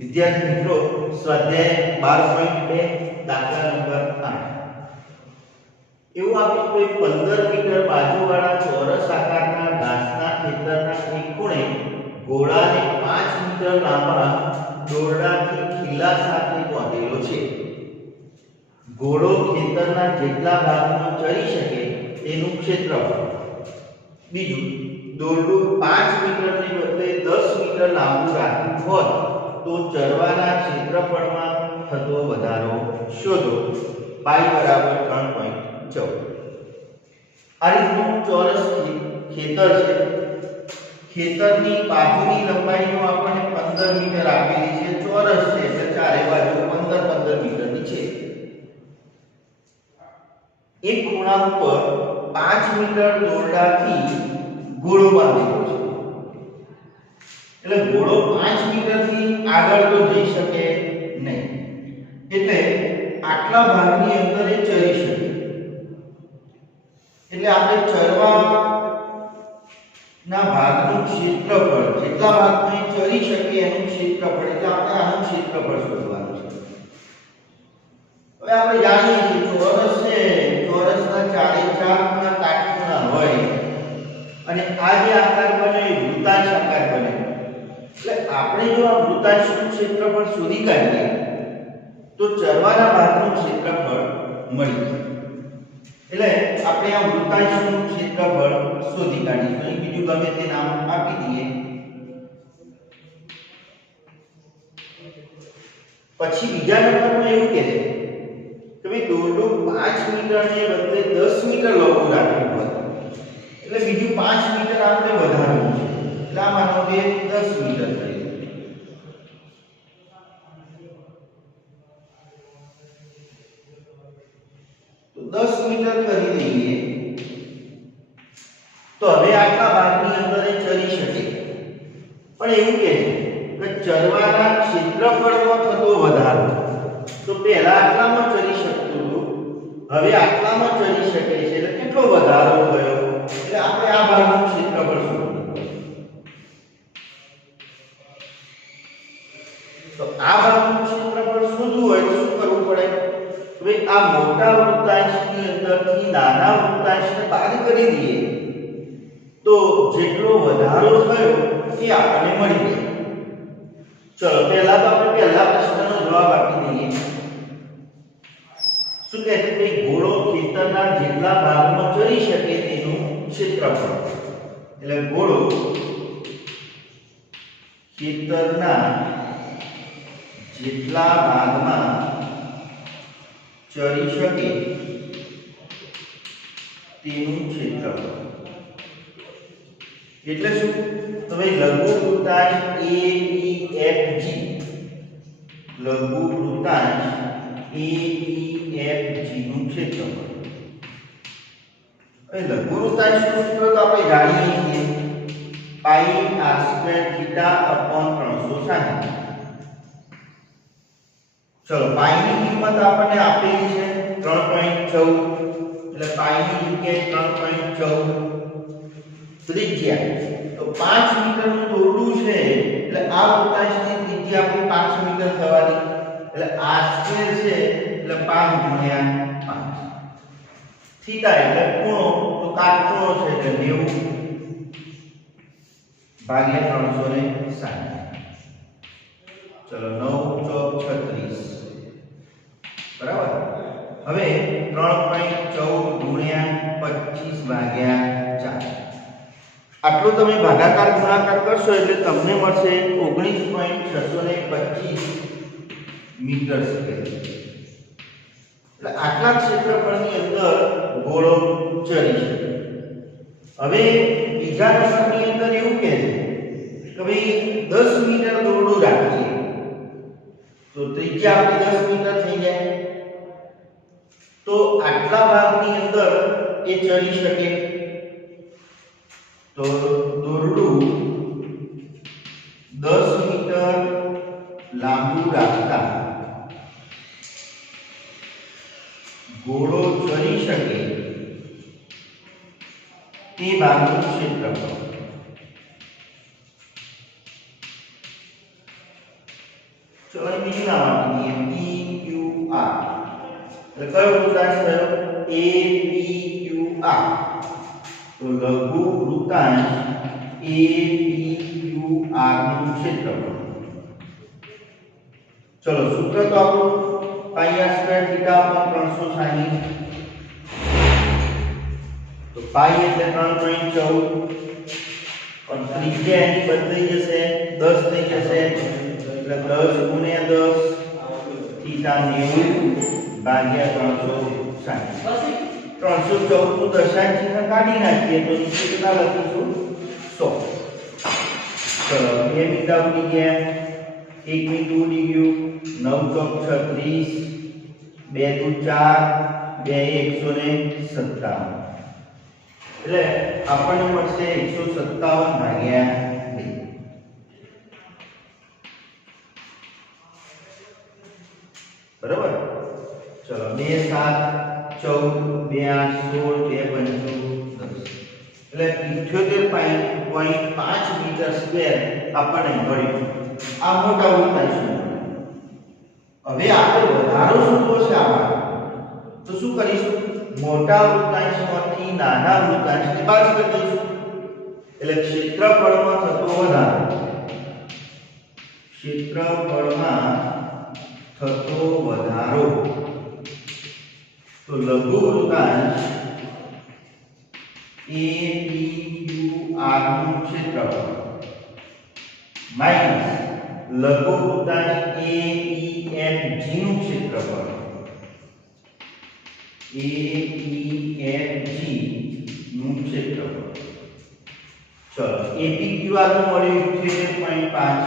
વિદ્યાર્થી મિત્રો, સ્વાધ્યાય 12.2 દાખલા નંબર 8 એવું આપણે કોઈ 15 મીટર બાજુવાળા ચોરસ આકારના ઘાસના ખેતરના એક ખૂણે ગોળાને 5 મીટર લાંબા દોરડાથી ખીલા સાથે બાંધેલો છે. ગોળો ખેતરના જેટલા ભાગમાં ચરી શકે તેનું ક્ષેત્રફળ. બીજું, દોરડું 5 મીટરની બદલે 10 મીટર લાંબુ રાખ્યું હોત તો ચરવાના ક્ષેત્રફળમાં થતો વધારો શોધો. પાઈ બરાબર 3.14. આ રીતનું ચોરસ ખેતર છે. ખેતરની બાજુની લંબાઈનો આપણને 15 મીટર આપેલી છે. ચોરસ છે એટલે ચારે બાજુ 15 મીટરની છે. એક ખૂણા ઉપર 5 મીટર દોરડાથી ગોળો બાંધેલો છે. એટલે ગોળો 5 મીટરથી આગળ તો જઈ શકે નહીં. એટલે આટલા ભાગની અંદર એ ચરી શકે. એટલે આપણે ચરવાના ભાગનું ક્ષેત્રફળ, જેટલા ભાગમાં એ ચરી શકે એનું ક્ષેત્રફળ, એટલે આપણે આનું ક્ષેત્રફળ શોધવાનું છે. હવે આપણે જાણીએ છીએ ચોરસ છે, ચોરસના ચારે ચાર ખૂણા કાટખૂણા હોય અને આ જે આકાર બને એ વૃત્તાંશ આકાર બને. એટલે આપણે જો આ વૃત્તાંશનું ક્ષેત્રફળ શોધી કાઢીએ તો ચરવાના ભાગનું ક્ષેત્રફળ મળી જાય. એટલે આપણે આ વૃત્તાંશનું ક્ષેત્રફળ શોધી કાઢીશું. અહીં બીજું ગમે તે નામ આપી દઈએ. પછી બીજા નંબરમાં એવું કહે છે કે ભાઈ દોરડું 5 મીટરને બદલે 10 મીટર લાંબુ રાખ્યું હોય. એટલે બીજું 5 મીટર આપણે વધારવું છે. એટલે આ માનો કે 10 મીટર થઈ. તો 10 મીટર કરી દઈએ તો હવે આટલા ભાગની અંદર એ ચરી શકે. પણ એવું કહે છે કે ચરવાના ક્ષેત્રફળમાં થતો વધારો. તો પહેલા આટલામાં ચરી શકતું હતું, હવે આટલામાં ચરી શકે છે. એટલે કેટલો વધારો થયો? એટલે આપણે આ ભાગનું ક્ષેત્રફળ શોધવું. તો આ ભાગનું ક્ષેત્રફળ શોધવું હોય તો શું કરવું પડે? હવે આ મોટા વૃત્તાંશની અંદરથી નાના વૃત્તાંશને બાદ કરી દઈએ તો જેટલો વધારો થયો એ આપણને મળી જાય. ચલો પહેલા તો આપણે પહેલા પ્રશ્નનો જવાબ આપી દઈએ. શું કહે છે કે ગોળો ખેતરના જેટલા ભાગમાં ચરી શકે તેનું ક્ષેત્રફળ. એટલે ગોળો ખેતરના જેટલા ભાગમાં ચરી શકે તેનું ક્ષેત્રફળ. એટલે શું? તો ભાઈ લઘુ વૃત્તાંશ AEFG, લઘુ વૃત્તાંશ AEFG નું ક્ષેત્રફળ. હવે લઘુ વૃત્તાંશનું સૂત્ર તો આપણે જાણીએ છીએ, પાઈ r² થીટા અપોન 360. ચલો પાઈની કિંમત આપણને આપેલી છે 3.14. એટલે પાઈની જગ્યાએ 3.14. ત્રિજ્યા તો 5 મીટરનું દોરડું છે એટલે આ વૃત્તાંશની ત્રિજ્યા આપણી 5 મીટર થવાની. એટલે r² છે એટલે 5 ગુણ્યા 5. થીટા એટલે ખૂણો, તો કાટખૂણો છે એટલે 90 ભાગ્યા 360. ચલો 9 ચોક 36 બરાબર. હવે 3.14 ગુણ્યા 25 ભાગ્યા 4. આટલો તમે ભાગાકાર ગુણાકાર કરશો એટલે તમને મળશે 19.625 મીટર સ્ક્વેર. એટલે આટલા ક્ષેત્રફળની અંદર ગોળો ચરી છે. હવે બીજા નંબરની અંદર એવું કહે છે કે ભાઈ 10 મીટર દોરડું રાખીએ તો ત્રિજ્યા આપણી 10 મીટર થઈ જાય. તો આટલા ભાગની અંદર એ ચરી શકે. તો દોરડું 10 મીટર લાંબુ રાખતા ગોળો ચરી શકે તે ભાગનું ક્ષેત્રફળ. ચલો અહીં બીજું નામ આપી દઈએ P Q R. એટલે કયો વૃત્તાંશ થયો? A P Q R. તો લઘુ વૃત્તાંશ A P Q R નું ક્ષેત્રફળ. ચલો સૂત્ર તો આપણું પાઈ r સ્ક્વેર થીટા upon 360. તો પાઈ એટલે 3.14, પણ ત્રિજ્યા એની બદલાઈ જશે, 10 થઈ જશે, એટલે 10 ગુણ્યા 10 થીટા 90 ભાગ્યા 360. 314 નું દશાંશ ચિહ્ન કાઢી નાખીએ તો નીચે કેટલા લખીશું? 100. ચલો 2 મીટર ઉડી ગયા, 1 મીટર ઉડી ગયું, 9 ચોક 36, 2 દુ 4, 2 157. એટલે આપણને મળશે 157 ભાગ્યા 2. બરાબર. ચલો 2 7 14, 2 8 16, 2 5 10. એટલે 78.5 મીટર સ્ક્વેર આપણને મળ્યું. આ મોટા વૃત્તાંશ. હવે આપણે વધારો શોધવો છે આમાં. તો શું કરીશું? મોટા વૃત્તાંશમાંથી નાના વૃત્તાંશને બાદ કરી દઈશું. એટલે ક્ષેત્રફળમાં થતો વધારો. ક્ષેત્રફળમાં થતો વધારો. તો લઘુ વૃત્તાંશ A P Q R નું ક્ષેત્રફળ માઈનસ લઘુ વૃત્તાંશ A E F G નું ક્ષેત્રફળ. A E F G નું ક્ષેત્રફળ. ચલો APQR નું મળ્યું 78.5,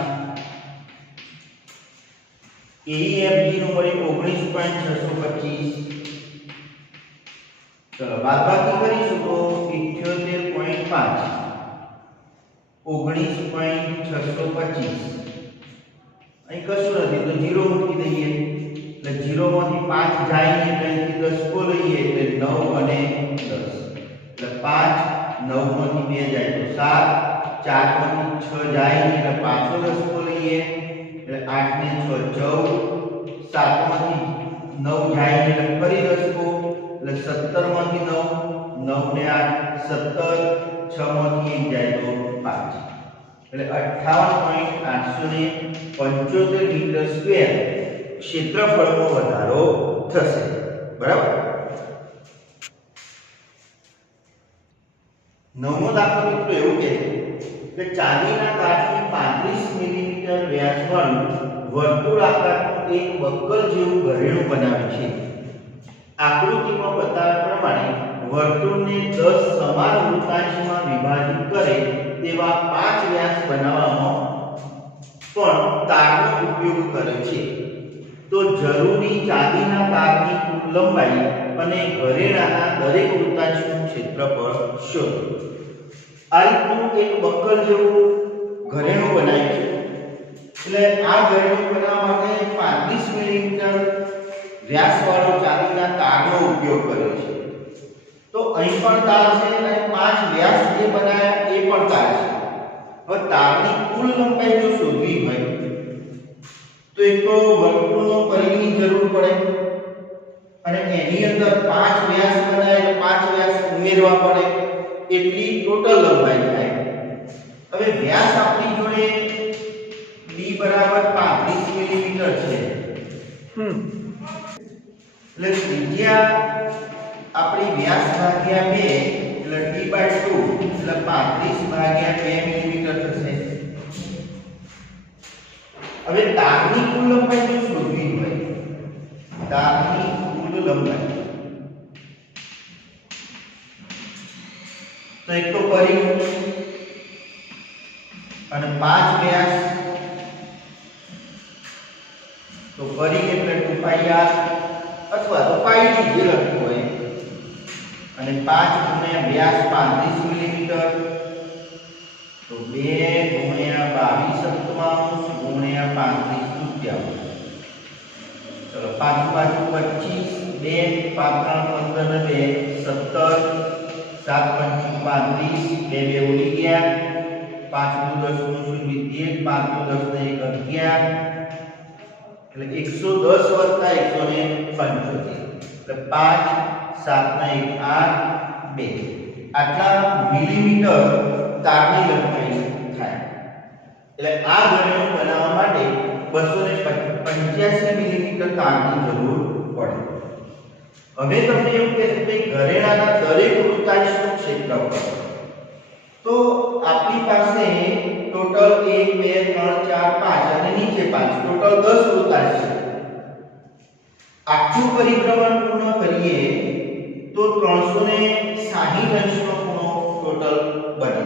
AEFG નું મળ્યું 19.625. ચલો બાદબાકી કરીશું તો 78.5 19.625. અહીં કશું નથી તો 0 મૂકી દઈએ. એટલે 0 માંથી 5 જાય ને એટલે અહીંથી 10 કો લઈએ એટલે 9 અને 10. એટલે 5 9 માંથી 2 જાય તો 7, 4 માંથી 6 જાય ને એટલે પાછો 10 કો લઈએ એટલે 8 ને 6 14, 7 માંથી 9 જાય ને એટલે ફરી 10 કો એટલે 17 માંથી 9, 9 ને 8 17, 6 માંથી 1 જાય તો 5. એટલે 58.875 મીટર સ્ક્વેર ક્ષેત્રફળનો વધારો થશે. બરાબર. નવમો દાખલો મિત્રો એવું કહે છે કે ચાંદીના કાચની 35 મિલીમીટર વ્યાસવાળું વર્તુળાકારનું એક બક્કલ જેવું ઘરેણું બનાવે છે. આકૃતિમાં બતાવ્યા પ્રમાણે વર્તુળને 10 સમાન વૃત્તાંશમાં વિભાજિત કરે તેવા 5 વ્યાસ બનાવવામાં પણ તારનો ઉપયોગ કરે છે. તો જરૂરી ચાંદીના તારની કુલ લંબાઈ અને ઘરેણાના દરેક વૃત્તાંશનું ક્ષેત્રફળ શોધો. આ રીતનું એક બક્કલ જેવું ઘરેણું બનાવ્યું છે. એટલે આ ઘરેણું બનાવવા માટે 35 મિલીમીટર વ્યાસવાળો ચાંદીના તારનો ઉપયોગ કર્યો છે. તો અહીં પણ તાર છે અને 5 વ્યાસ જે બનાવ્યા એ પણ તાર છે. હવે તારની કુલ લંબાઈ જો શોધવી હોય તો એક તો વર્તુળનો પરિઘની જરૂર પડે અને એની અંદર 5 વ્યાસ બનાવ્યા એટલે 5 વ્યાસ ઉમેરવા પડે એટલી ટોટલ લંબાઈ થાય. હવે વ્યાસ આપણી જોડે d બરાબર 35 મિલીમીટર છે. એટલે ત્રિજ્યા આપણી વ્યાસ ભાગ્યા 2 એટલે d/2 એટલે 35 ભાગ્યા 2 મિલીમીટર થશે. હવે તારની કુલ લંબાઈ જો શોધવી હોય, તારની કુલ લંબાઈ તો એક તો પરિઘ અને 5 વ્યાસ. તો પરિઘ એટલે 2πr અથવા તો પાઈ d જે લખવું હોય અને 5 ગુણ્યા વ્યાસ 35 મિલીમીટર તો 2 ગુણ્યા 22 ગુણ્યા 35 તૃતીયાંશ. ચલો 5 5 25, 2 5 3 15 2 17, 7 5 35, 2 2 ઉડી ગયા, 5 નું 10 નું 0 1, 5 નું 10 ને 1 11, એટલે 110 વત્તા 175 એટલે 5 7 ને 1 8 2 આટલા મિલીમીટર તારની લંબાઈ થાય. એટલે આ ઘરેણું બનાવવા માટે 285 મિલીમીટર તારની જરૂર પડે. હવે તમને એવું કહેશે કે ઘરેણાના દરેક વૃત્તાંશનું ક્ષેત્રફળ. તો આપણી પાસે ટોટલ 1 2 3 4 5 અને નીચે 5 ટોટલ 10 વૃત્તાંશ છે. આખું પરિભ્રમણ પૂર્ણ કરીએ તો 360 અંશનો ખૂણો ટોટલ બને.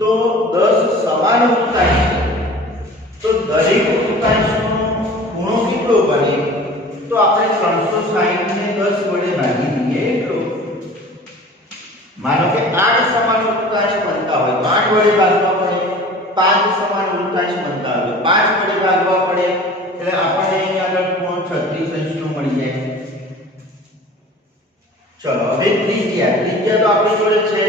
તો 10 સમાન વૃત્તાંશ તો દરેક વૃત્તાંશનો ખૂણો કેટલો બને? તો આપણે 360 ને 10 વડે ભાગી દઈએ એટલો. માનો કે 8 સમાન વૃત્તાંશ બનતા હોય તો 8 વડે ભાગવા પડે. 5 સમાન વૃત્તાંશ બનતા હોય તો 5 વડે ભાગવા પડે. એટલે આપણને અહીં આગળ ખૂણો 36 અંશનો મળી જાય. ચલો હવે ત્રિજ્યા તો આપણી જોડે છે.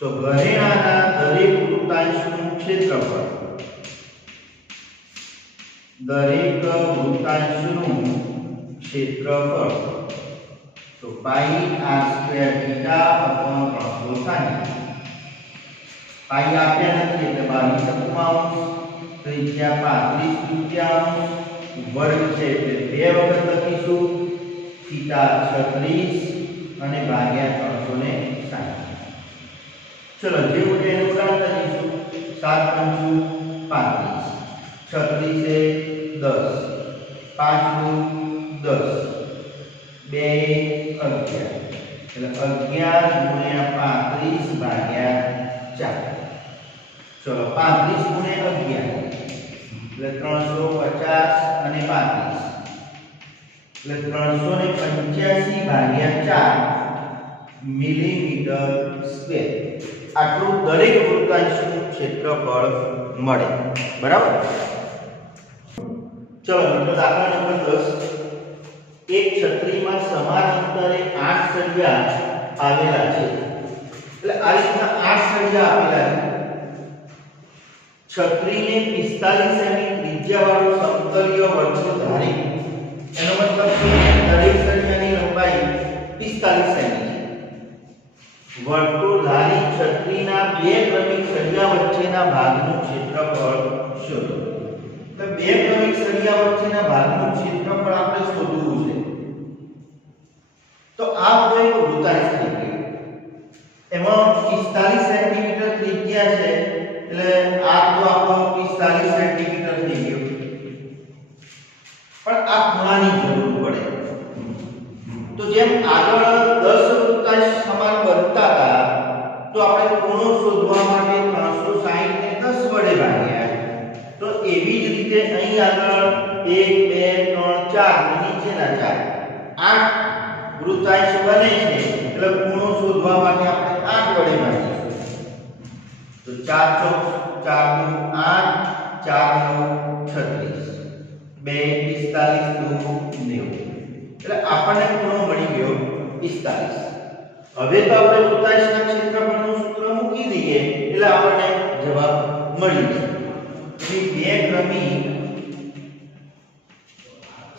તો ઘરેણાના દરેક વૃત્તાંશનું ક્ષેત્રફળ તો પાઈ r સ્ક્વેર થીટા અપોન 360. પાઈ આપ્યા નથી એટલે 22 ત્રિજ્યા 35 તૃતીયાંશ વર્ગ છે એટલે 2 વખત લખીશું. થીટા 36 અને ભાગ્યા 360. ચલો જે ઉડે એનું ઉડાડતા જઈશું. 7 પંચું 35 36 એ 10 5 દુ 10 2 11 એટલે 11 ગુણ્યા 35 ભાગ્યા 4. ચલો 35 ગુણ્યા 11 એટલે 350 અને 35 એટલે 385 ભાગ્યા 4 મિલીમીટર સ્ક્વેર. આટલું દરેક વૃત્તાંશનું ક્ષેત્રફળ મળે. બરાબર. ચલો મિત્રો દાખલા નંબર 10. એક છત્રીમાં સમાન અંતરે 8 સળિયા આવેલા છે. એટલે આ રીતના 8 સળિયા આપેલા છે. છત્રીને 45 સેમી ત્રિજ્યાવાળું સમતલીય વર્તુળ ધારી. એનો મતલબ કે દરેક સળિયાની લંબાઈ 45 સેમી છે. વર્તુળ ધારી છત્રીના બે ક્રમિક સળિયા વચ્ચેના ભાગનું ક્ષેત્રફળ શોધો. તો બે ક્રમિક સળિયા વચ્ચેના ભાગનું ક્ષેત્રફળ આપણે શોધવું છે. તો આ કોઈ વૃત્તાંશ થઈ ગયો. એમાં 45 સેન્ટીમીટર ત્રિજ્યા છે એટલે આ તો આપણો 45 સેન્ટીમીટર થઈ ગયો. પણ આ ખૂણાની જરૂર પડે. તો જેમ આગળ 10 વૃત્તાંશ સમાન બનતા હતા તો આપણે ખૂણો શોધવા માટે 360 ને 10 વડે ભાગ્યા. તો એવી જ રીતે અહીં આગળ 1 2 3 4 નીચેના 4 8 વૃત્તાંશ બને છે એટલે ખૂણો શોધવા માટે આપણે 8 વડે ભાગીશું. તો 4 ચોક 4 દુ 8 4 9 36 2 45 દુ 90 એટલે આપણને ખૂણો મળી ગયો 45. હવે તો આપણે વૃત્તાંશના ક્ષેત્રફળનું સૂત્ર મૂકી દઈએ એટલે આપણને જવાબ મળી જાય. બે ક્રમિક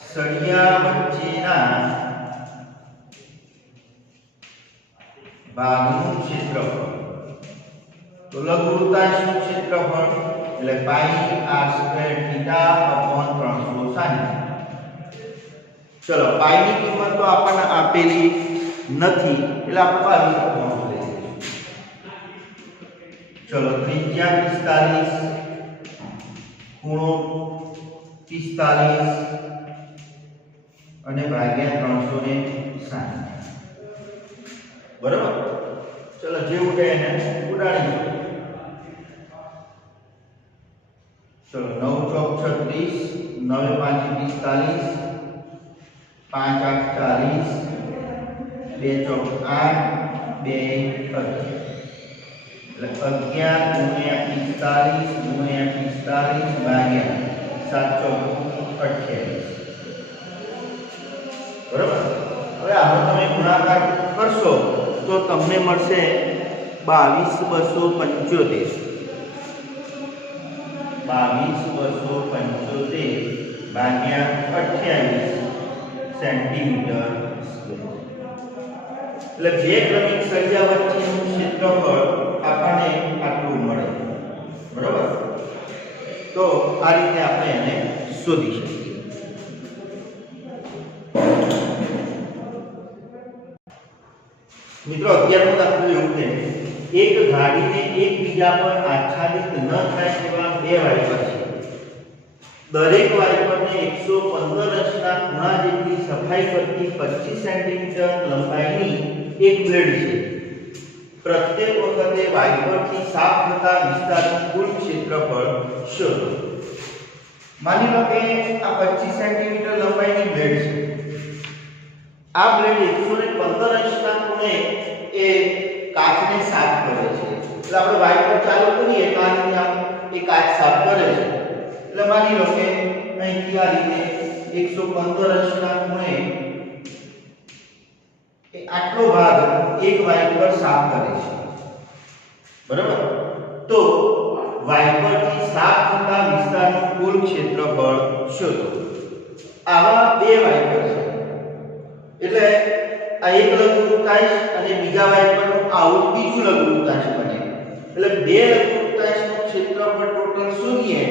સળિયા વચ્ચેના ભાગનું ક્ષેત્રફળ. તો લઘુવૃત્તાંશનું ક્ષેત્રફળ એટલે પાઈ r સ્ક્વેર થીટા અપોન 360. ચલો પાઈ ની કિંમત તો આપણને આપેલી નથી એટલે આપણે 22 લઈ લઈશું. ચલો ત્રિજ્યા 45 ખૂણો 45 અને ભાગ્યા 360. બરાબર. ચલો જે ઉડે એને ઉડાડીશું. ચલો 9 ચોક 36 9 5 45 5 8 40 2 ચોક 8 2 11 એટલે 11 ગુણ્યા 45 ભાગ્યા 7 ચોક 28. બરાબર. હવે આનો તમે ગુણાકાર કરશો તો તમને મળશે 22275. 22,275 ભાગ્યા 28 સેન્ટીમીટર સ્ક્વેર. એટલે બે ક્રમિક સળિયા વચ્ચેનું ક્ષેત્રફળ આપણને આટલું મળે. બરાબર? તો આ રીતે આપણે એને શોધી શકીએ. મિત્રો 11મો દાખલો એવું છે, એક ગાડીને એકબીજા પર આચ્છાદિત ન થાય તેવા બે વાઇપર છે. દરેક વાઇપરને 115 અંશના ખૂણા જેટલી સફાઈ કરતી 25 સેન્ટીમીટર લંબાઈની એક બ્લેડ છે. પ્રત્યેક વખતે વાઇપરથી સાફ થતા વિસ્તારનું કુલ ક્ષેત્રફળ શોધો. માની લો કે આ 25 સેન્ટીમીટર લંબાઈની બ્લેડ છે. આ બ્લેડ 115 અંશના ખૂણે એ કાચને સાફ કરે છે. એટલે આપણે વાઇપર ચાલુ કરીએ તો આ રીતે આમ એ કાચ સાફ કરે છે. એટલે માની લો કે અહીંથી આ રીતે 115 અંશના ખૂણે એ આટલો ભાગ એક વાઇપર સાફ કરે છે. બરાબર? તો વાઇપરથી સાફ થતા વિસ્તારનું કુલ ક્ષેત્રફળ શોધો. આવા બે વાઇપર છે. એટલે આ એક લઘુવૃત્તાંશ અને બીજા વાઇપરનું આવું બીજું લઘુવૃત્તાંશ બને. એટલે બે લઘુવૃત્તાંશનું ક્ષેત્રફળ ટોટલ શોધીએ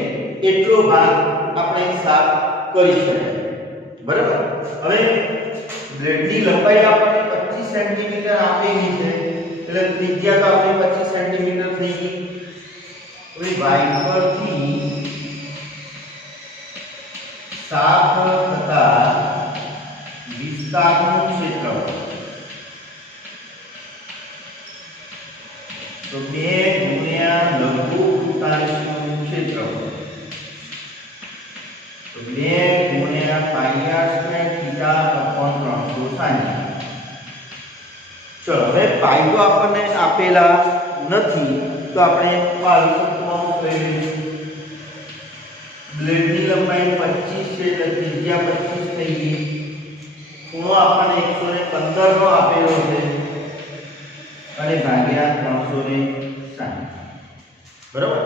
એટલો ભાગ આપણે સાફ કરી શકીએ. બરાબર? હવે બ્લેડની લંબાઈ આપણને 25 સેન્ટીમીટર આપેલી છે. એટલે ત્રિજ્યા તો આપણે 25 સેન્ટીમીટર થઈ ગઈ. હવે વાઇપરથી સાફ થતા વિસ્તારનું ક્ષેત્રફળ તો 2 ગુણ્યા લઘુવૃત્તાંશનું ક્ષેત્રફળ તો 2 ગુણ્યા પાઈ r સ્ક્વેર થીટા અપોન 360. ચલો હવે પાઈ તો આપણને આપેલા નથી તો આપણે પાઈ સૂત્રમાં કરી લઈશું. બ્લેડની લંબાઈ 25 છે એટલે ત્રિજ્યા 25 થઈ ગઈ. ખૂણો આપણને 115 નો આપેલો છે અને ભાગ્યા 360. બરાબર?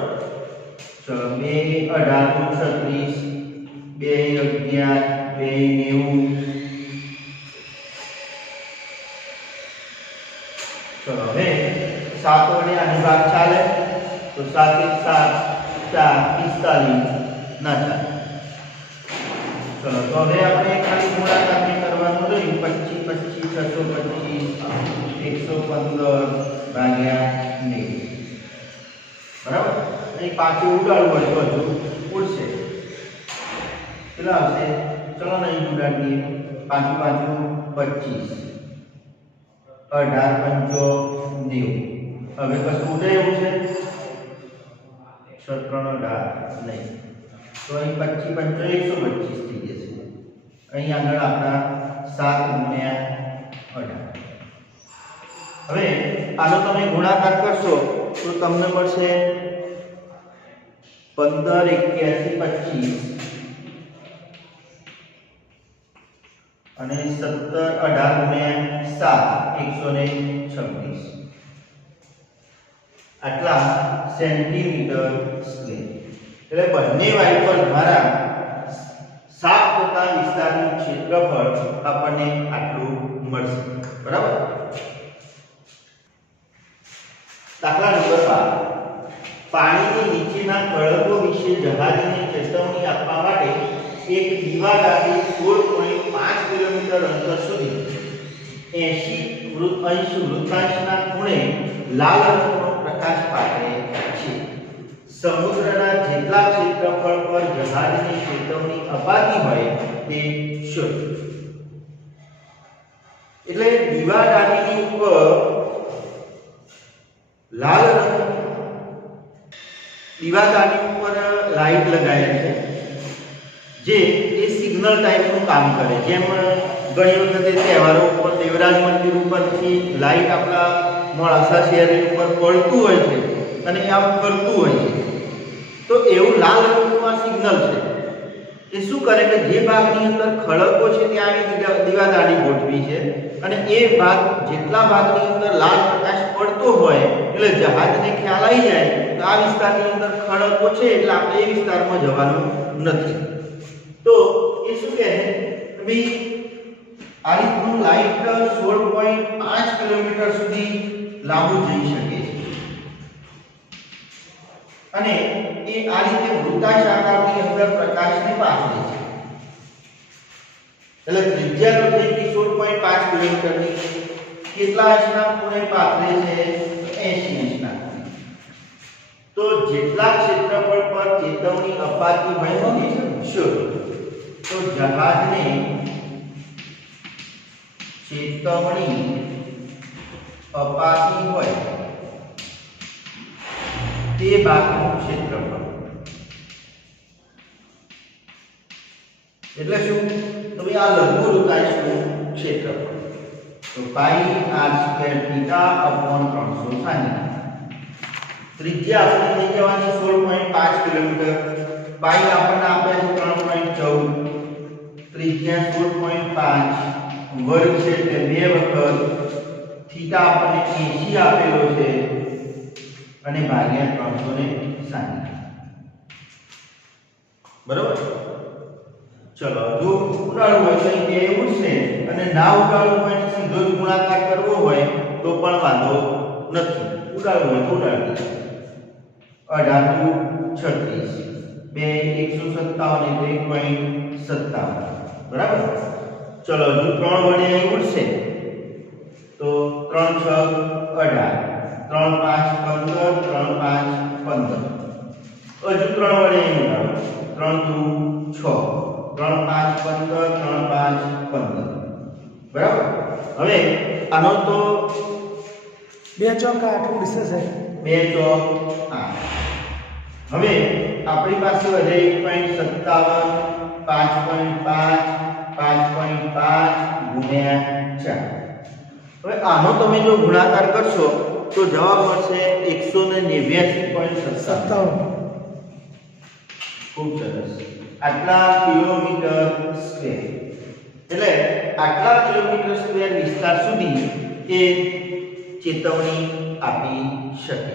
ચલો 2 18 36 2 11 2 90. ચલો હવે 7 વડે આનો ભાગ ચાલે તો 7 1 7 4 45 ના ચાલે. ચલો તો હવે આપણે ખાલી ગુણાકાર કરવાનું રહ્યું. 25 25 625 115 ભાગ્યા 90. બરાબર? અહીં પાછું ઉડાડવું હોય તો ઉડશે. કેટલા આવશે? ચલો ને અહીં ઉડાડીએ. 5 5 25 18 5 90. હવે કશું ઉડે એવું છે? 3 18 નહીં. તો અહીં 25 5 125 થઈ જશે. અહીં આગળ આપણા 7 ગુણ્યા 18. હવે આનો તમે ગુણાકાર કરશો તો તમને મળશે 15 81 25 અને 17 18 ગુણ્યા 7 126. આટલા સેન્ટીમીટર સ્ક્વેર. એટલે બંને વાઇપર દ્વારા સાફ થતા વિસ્તારનું ક્ષેત્રફળ આપણને આટલું મળશે. બરાબર? દાખલા નંબર 12. પાણીની નીચેના ખડકો વિશે જહાજને ચેતવણી આપવા માટે એક દીવાદાંડી 16.5 કિલોમીટર અંતર સુધી 80 અંશ વૃત્તાંશના ખૂણે લાલ રંગનો પ્રકાશ પાડે છે. સમુદ્રના જેટલા ક્ષેત્રફળ પર જહાજની ચેતવણી અપાતી હોય તે શોધો. એટલે દીવાદાંડીની ઉપર લાલ રંગ દીવાદાંડી ઉપર લાઈટ લગાવેલી છે જે એ સિગ્નલ ટાઈપનું કામ કરે. જેમ ઘણી વખતે તહેવારો ઉપર દેવરાજ મંદિર ઉપરથી લાઈટ આપણા મોડાસા શહેરની ઉપર પડતું હોય છે અને આમ કરતું હોય છે. તો એવું લાલ રંગનું આ સિગ્નલ છે. એ શું કરે કે જે ભાગની અંદર ખડકો છે ત્યાં આવી દીવાદાંડી ગોઠવી છે અને એ ભાગ જેટલા ભાગની અંદર લાલ પ્રકાશ પડતો હોય એટલે જહાજને ખ્યાલ આવી જાય કે આ વિસ્તારની અંદર ખડકો છે એટલે આપણે એ વિસ્તારમાં જવાનું નથી. તો એ શું કહે છે કે ભાઈ આ રીતનું લાઈટ 16.5 કિલોમીટર સુધી લાંબુ જઈ શકે છે અને એ આ રીતે વૃત્તાકારની અંદર પ્રકાશને પાથરે છે. એટલે ત્રિજ્યા તો થઈ ગઈ 16.5 કિલોમીટરની. કેટલા અંશના ખૂણે પાથરે છે? 80 અંશના ખૂણે. તો જેટલા ક્ષેત્રફળ પર ચેતવણી અપાતી હોય તે શોધો. તો જહાજને ચેતવણી અપાતી હોય તે ભાગનું ક્ષેત્રફળ એટલે શું? તો ભાઈ આ લઘુવૃત્તાંશનું ક્ષેત્રફળ. તો પાઈ r સ્ક્વેર થીટા અપોન 360. ત્રિજ્યા આપણે થઈ જવાની 16.5 કિલોમીટર. પાઈ આપણને આપ્યા છે 3.14. ત્રિજ્યા 16.5 વર્ગ છે એટલે 2 વખત. થીટા આપણને 80 આપેલો છે અને ભાગ્યા 360. બરાબર? ચલો જો ઉડાડવું હોય તો એ ઉડશે અને ના ઉડાડવું હોય ને સીધો જ ગુણાકાર કરવો હોય તો પણ વાંધો નથી. ઉડાડવું હોય તો ઉડાડી દે. 18 36 2 157 એટલે 1.57. બરાબર? ચલો જો 3 વડે અહીં ઉડશે તો 3 6 18 3 5 15 3 5 15. હજુ 3 વડે અહીં ઉડાડો 3 2 6 3 5 15 3 5 15. બરાબર? હવે આનો તો 2 ચોક 8 ઉડશે સાહેબ. 2 ચોક 8. હવે આપણી પાસે વધે 1.57 5.5 5.5 ગુણ્યા 4. હવે આનો તમે જો ગુણાકાર કરશો તો જવાબ મળશે 189.57. ખૂબ સરસ. આટલા કિલોમીટર સ્ક્વેર એટલે આટલા કિલોમીટર સ્ક્વેર વિસ્તાર સુધી એ ચેતવણી આપી શકે.